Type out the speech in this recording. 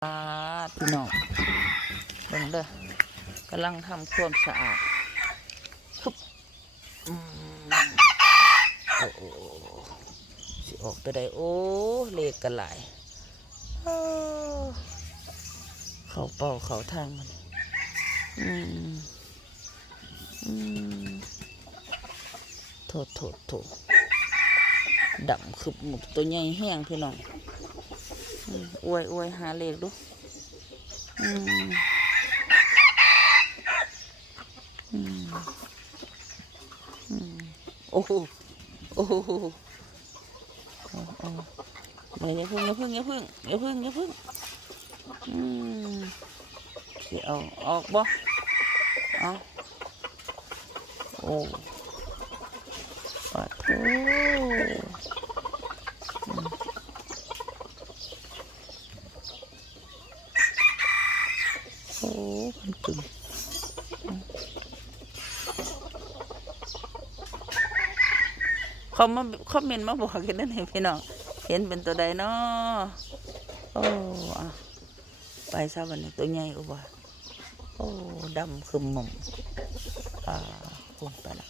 พี่น้องเบิ่งเด้อกำลังทำความสะอาดทุบโอ้สิออกตัวใดโอ้เลขกันหลายเขาเป่าเขาทางมันโถดำคือหมดตัวใหญ่แห้งพี่น้องอวยหาเลขดูโอ้โหอย่าพึ่งสิเอาออกบ่เอาโอ้ปะโถโอ้มันตึงเขามาคอมเมนต์มาบอกกันนั่นเองพี่น้องเห็นเป็นตัวใดเนาะโอ้ไปซะวันนี้ตัวใหญ่อุบะโอ้ดำคือหม่อมคุณไปละ